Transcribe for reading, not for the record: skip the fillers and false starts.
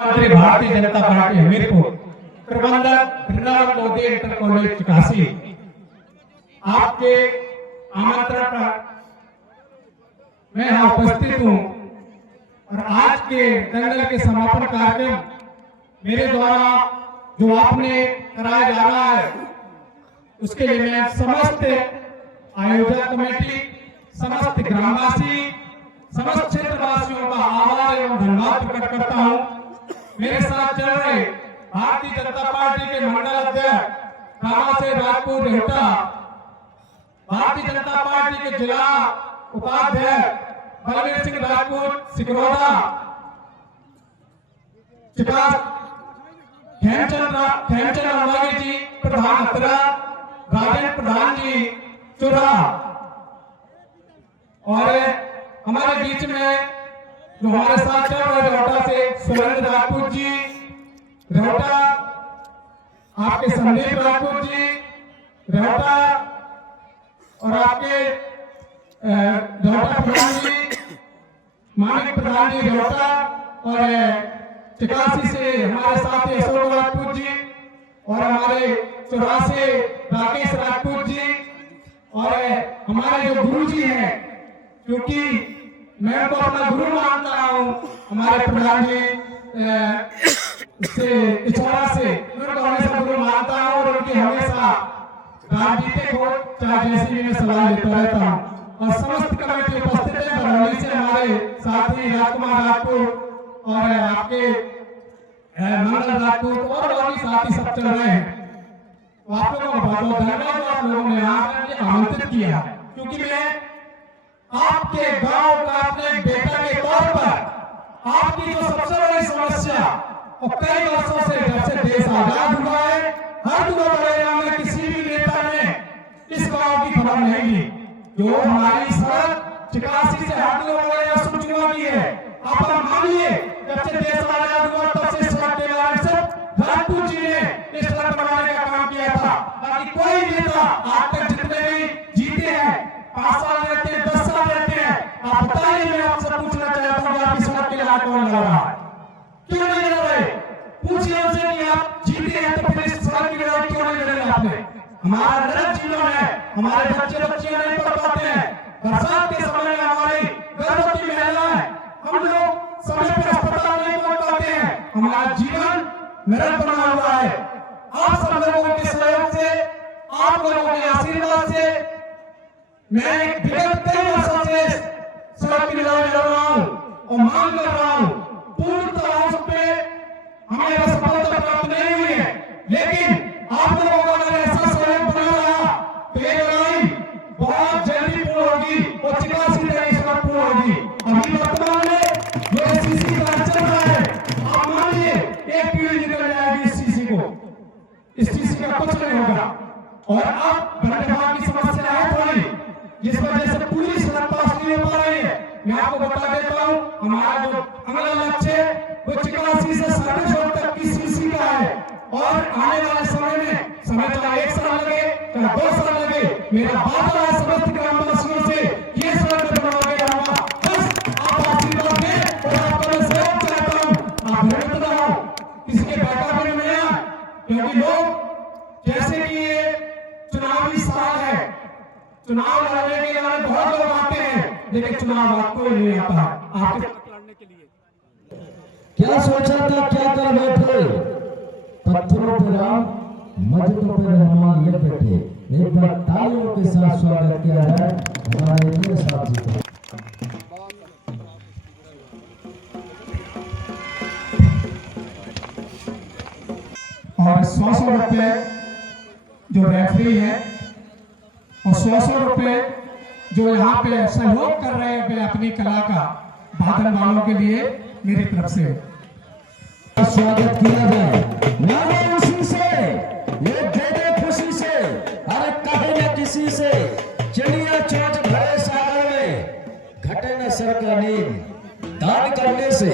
Bharatiya Janata party Hamirpur प्रबंधक Vrindavan Modi inter college चिकासी, आपके आमंत्रण पर मैं यहाँ उपस्थित हूँ और आज के दंगल के समापन कार्यक्रम मेरे द्वारा जो आपने कराया जा रहा है उसके लिए मैं समस्त आयोजक कमेटी, समस्त ग्रामवासी, समस्त क्षेत्रवासियों का आभार एवं धन्यवाद प्रकट करता हूँ। मेरे साथ चल रहे भारतीय जनता पार्टी के मंडल अध्यक्ष रामाशय राजपूत रेहटा, भारतीय जनता पार्टी के जिला उपाध्यक्ष बलवीर सिंह राजपूत सिकरौदा, खेमचंद अनवागी जी प्रधान अतरा, राजेंद्र प्रधान जी चुरा, और हमारे बीच में जो हमारे साथ चल रहे रेहटा से सुरेंद्र राजपूत जी रेहटा, आपके संदीप राजपूत जी रेहटा, और आपके रेहटा प्रधान जी मानिक प्रधान जी रेहटा, और चिकासी से हमारे साथ अशोक राजपूत जी, और हमारे चुरा से राकेश राजपूत जी, और हमारे जो गुरु जी हैं, क्योंकि मैं उनको अपना गुरु मानता हूँ, हमारे प्रधान जी से इच्छा से उनको हमेशा गुरु मानता हूँ और उनकी हमेशा राजनीतिक हो चाहे जैसी भी मैं सलाह लेता रहता हूँ। और समस्त कमेटी उपस्थित है, बरौली से हमारे साथी राजकुमार राजपूत और आपके मंगल राजपूत और भी साथी सब चल रहे हैं। तो आप लोगों का बहुत बहुत धन्यवाद, आप लोगों ने यहाँ पर आमंत्रित किया, क्योंकि मैं आपके गांव का अपने बेटा के तौर पर आपकी जो सबसे बड़ी समस्या और कई वर्षों से जब से देश आजाद हुआ है, हर दुआ में किसी भी नेता ने इस गांव की खबर नहीं ली। जो हमारी सड़क चिकासी से हर दुआ सुन चुकी है, आप मानिए जब से देश आजाद हुआ तब से सड़क के बारे में राजपूत जी ने इस सड़क बनाने का काम किया था। बाकी कोई नेता आज तक जितने भी जीते हैं 5 साल रहते हैं, 10 साल रहते हैं, आप बताइए, मैं आपसे पूछना चाहता हूँ आपकी सड़क के लिए कौन लड़ रहा है, क्यों नहीं लड़ रहे? पूछिए उनसे कि आप जीते हैं तो फिर इस सड़क की लड़ाई क्यों नहीं लड़ रहे आपने? हमारा नरक जीवन है, हमारे बच्चे बच्चियां नहीं पढ़ पाते हैं, बरसात के समय में हमारी गर्भवती महिलाएं, हम लोग समय पर अस्पताल नहीं पहुंच पाते हैं, हमारा जीवन नरक बना हुआ है। आप सब लोगों के सहयोग से, आप लोगों के आशीर्वाद से मैं विगत कई वर्षों से सड़क की लड़ाई लड़ रहा हूँ और मांग कर रहा हूँ। पूर्ण तरह उस पे हमें सफलता प्राप्त नहीं हुई है, लेकिन आप लोगों का अगर ऐसा सहयोग बना रहा तो ये लड़ाई बहुत जल्दी पूर्ण होगी और चिकासी तक सड़क पूर्ण होगी। अभी वर्तमान में जो एससीसी का चल रहा है, आप मानिए एक पीढ़ी निकल जाएगी इस चीज को, इस चीज का कुछ नहीं होगा। और अब बंदरगाह की समस्या है थोड़ी, जिस वजह से पूरी सड़क पास नहीं हो पा रही है। मैं आपको बता देता हूँ, हमारा जो अगला लक्ष्य है वो चिकासी से सर्वेश्वर तक की सीसी का है, और आने वाले समय में, समय चाहे 1 साल लगे चाहे 2 साल लगे, मेरा वादा है समस्त ग्रामवासियों से ये सड़क बनवा के आऊंगा। बस आप आशीर्वाद दें और आपका मैं सहयोग चाहता हूँ, आप हिम्मत ना हो, किसी के बैठा भी नहीं है, क्योंकि लोग जैसे कि ये चुनावी साल है, चुनाव लड़ने के लिए बहुत लोग आते हैं, लेकिन चुनाव आपको नहीं आता आपके लड़ने के लिए। क्या सोचा था, क्या कर बैठे, पत्थरों पे राम, मस्जिदों पे रहमान ये बैठे। एक बार तालियों के साथ स्वागत किया है हमारे मेरे साथी को। और 100 रुपए जो रेफरी है और 100 रुपए जो यहाँ पे सहयोग कर रहे हैं अपनी कला का बादल वालों के लिए मेरी तरफ से स्वागत किया जाए। नारे उसी से, ये दे दे खुशी से, अरे कहे न किसी से, चलिए चोट भरे सागर में, घटे न सर का नींद, दान करने से